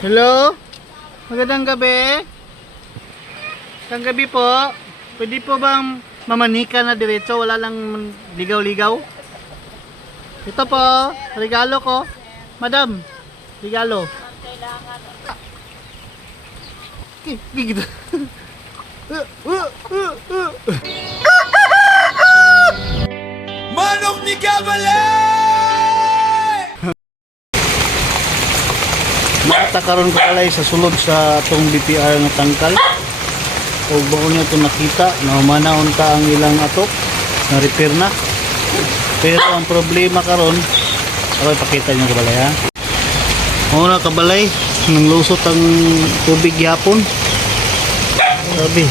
Hello? Magandang gabi. Magandang gabi po. Pwede po bang mamanika na diretso? Wala lang ligaw-ligaw? Ito po, regalo ko. Madam, regalo. Gigit. Manok ni Kabalay! Mata karon ko alay sa sulod sa atong BPR nga tangkal. O bago niya ito nakita, naumanaon ta ang ilang atok, na-repair na. Pero ang problema karon, ako'y pakita niyo kabalay ha. Una kabalay, nang lusot ang tubig yapon. Sabi,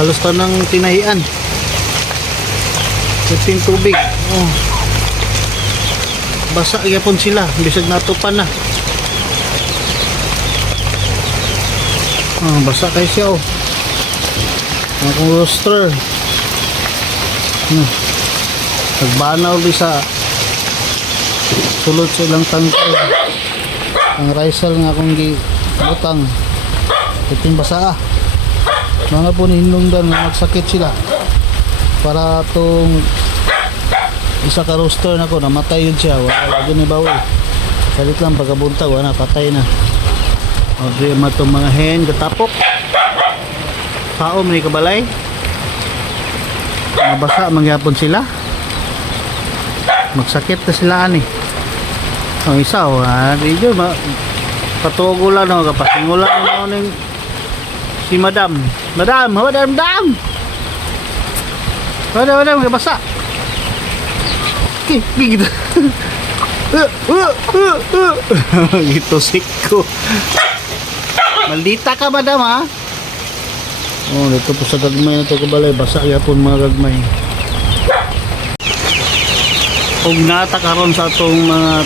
halos tanang tinahian. Puting tubig. Oh. Basa yapon sila, bisag natupan na. Basa kayo siya oh. Akong roster. Nagbanaw di sa sulod sa ilang tangkal. Ang risal nga akong gibutang. Puting basa ah. Mga po hinungdan nga magsakit sila. Para itong isa ka roster na ko, namatay yun siya. Wala ni bawi. Salit lang pagkabuntag, wala patay na. Okay, itong mga hen, katapok. Paom ni kabalay. Mabasa, mangyapon sila. Magsakit na sila ani. Ang isa, dito, patugo lang, no, kapasingulan na ng si madam. Madam, madam! Madam, kabasa. Gigit. Gitu siko. Maldita ka madam ha. Oh, dito po sa gagmay na ito kabalay. Basa yapon mga gagmay. Kung natakaroon sa itong mga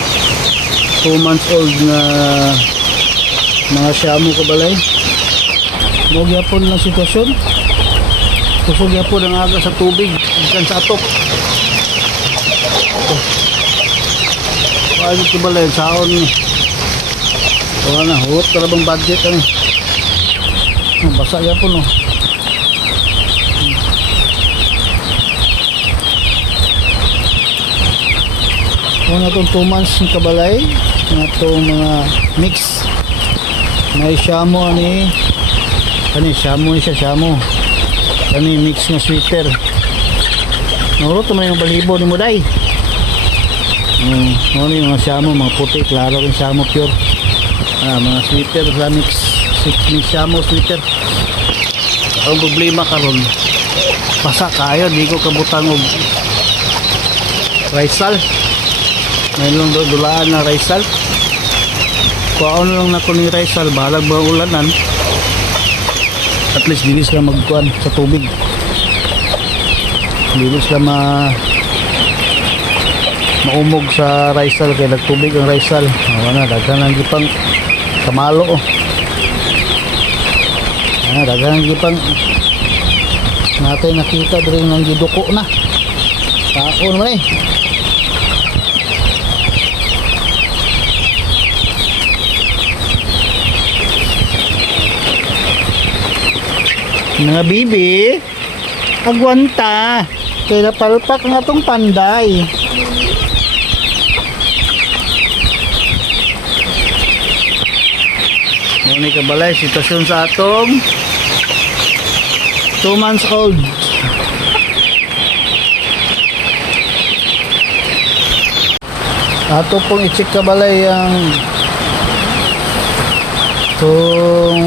2 months old na mga siyamo kabalay. Huwag yapon lang sitwasyon. Kusog yapon ang aga sa tubig. Ikan sa atok. Paano kabalay? Saon ni. Wala na, huwag ka na bang budget ano? Basa yapon oh. Kung na itong 2 months ng kabalay, na itong mga mix. May shamo ani. Ani, shamo ni siya, shamo. Ani, mix na sweater. Nurot naman yung balibo ni Muday. Ano yung mga shamo, mga puti, klaro yung shamo pure. Mga sweater sa mix shamo sweater. Ang problema karon, basa kayo, di ko kabutang og risal. Mayroon dulaan na risal. Kuhaon lang na ko ni risal, balag ba ulanan, at least bilis lang magkuhan sa tubig, bilis lang maumog sa risal kaya nagtubig ang risal. Wala, daghan ang gipang kamalo oh. Daghan ang gipang natin nakita diri ng giduko na taon naman eh. Mga bibi, agwanta kaya napalpak nga tong panday. Muna kabalay, sitwasyon sa atong 2 months old. Ato pong i-check kabalay ang itong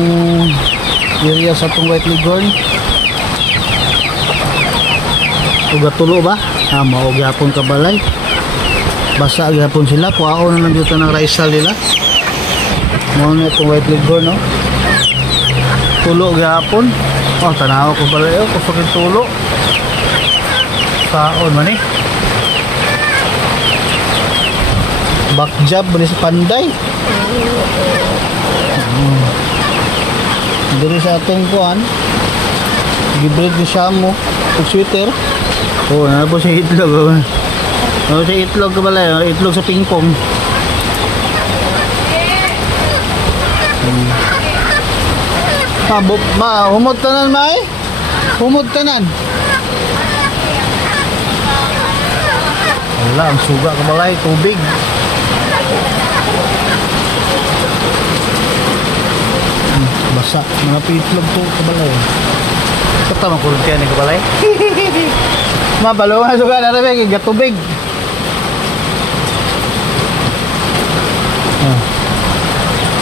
area sa itong white leghorn. Ugatulo ba? Maugyapon kabalay. Basa agyapon sila. Kuhaon na nandito ng risal nila. Muna itong white leghorn no? Tulo gyapon. Oh, tanaw ko pala yun. Kusok yung tulo. Kaon man eh. Back job ba sa panday? Dito sa atong kuhan. Gibrid ni Shamo. Sweater. Oh, ano po siya itlog. Ano siya itlog ka pala yun? Itlog sa pingpong. Humod tanan may? Humod tanan. Wala, ang suga ka balay, tubig. Basa, mga pitlog to kabalay. Kata makulog kaya ni kabalay. Mabalo nga suga na rin, gatubig.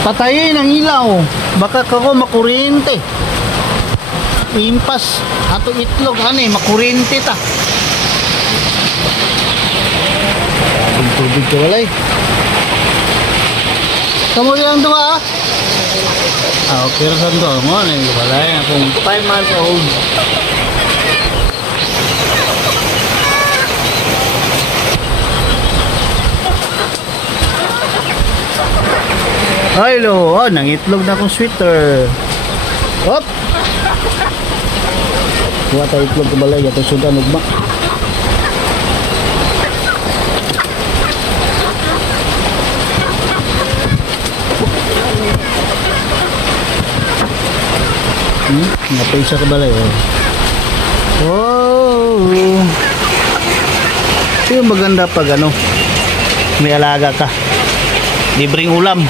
Patayin ang ilaw. Baka kako makuryente. Impas ato itlog ani makuryente ta. Ang tubig ka walay. Kamu yang dua. Okay ra sando mo na yung walay akong 5 months old. Ay lo, nangitlog na akong sweater. Hop. Kuha tayo itlog ka balay, gato sudan ugma. Napay siya ka balay. Oh. Ito yung maganda pag ano, may alaga ka. Libreng ulam.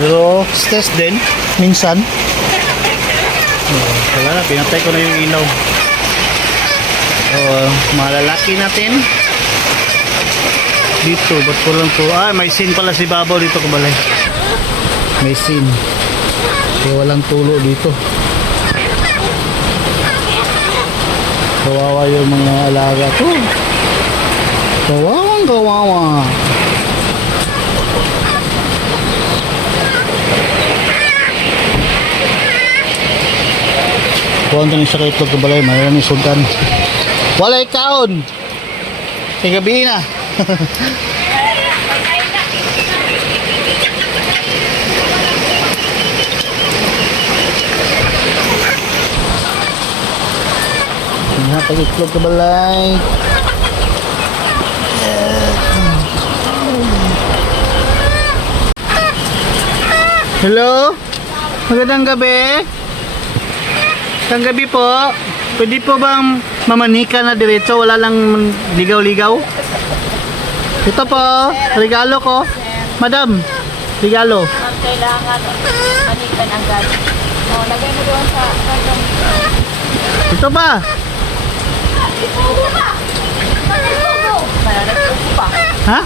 Pero stress din minsan. Wala na, pinatay ko na yung ilaw. Mga lalaki natin dito, ba't ko lang to? May sin pala si Babaw dito kabalay. May sin. Kaya walang tulo dito. Kawawa yung mga alaga ko. Kawawang kawawa. Kuhan ka ng sa kaitlog kabalay, mayroon yung sultan. Walay kaon! Kaya gabi na. Pag-itlog kabalay. Hello? Magandang gabi. Magandang gabi po. Pwede po bang mamanika na diretso? Wala lang ligaw-ligaw? Ito po, regalo ko. Madam, regalo. Kailangan manikan agad. Lagay mo doon sa karton. Ito pa. Ha?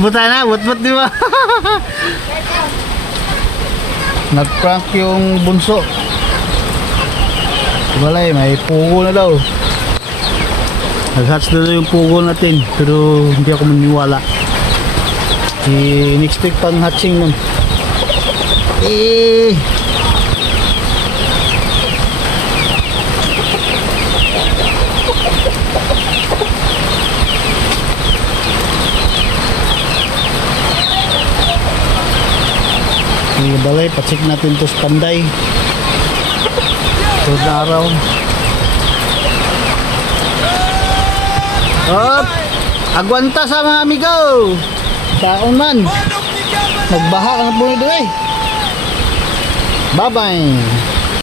Buta na, but di ba? Nag-prank yung bunso. Walay, may pugo na daw. Nag-hatch na daw yung pugo natin, pero hindi ako maniwala. Next week pang hatching nun. Balay, patsik natin to sa panday. Tulad na araw. Hop! Agwanta sa mga amigo! Saon man! Magbaha ang puno doon eh! Bye-bye!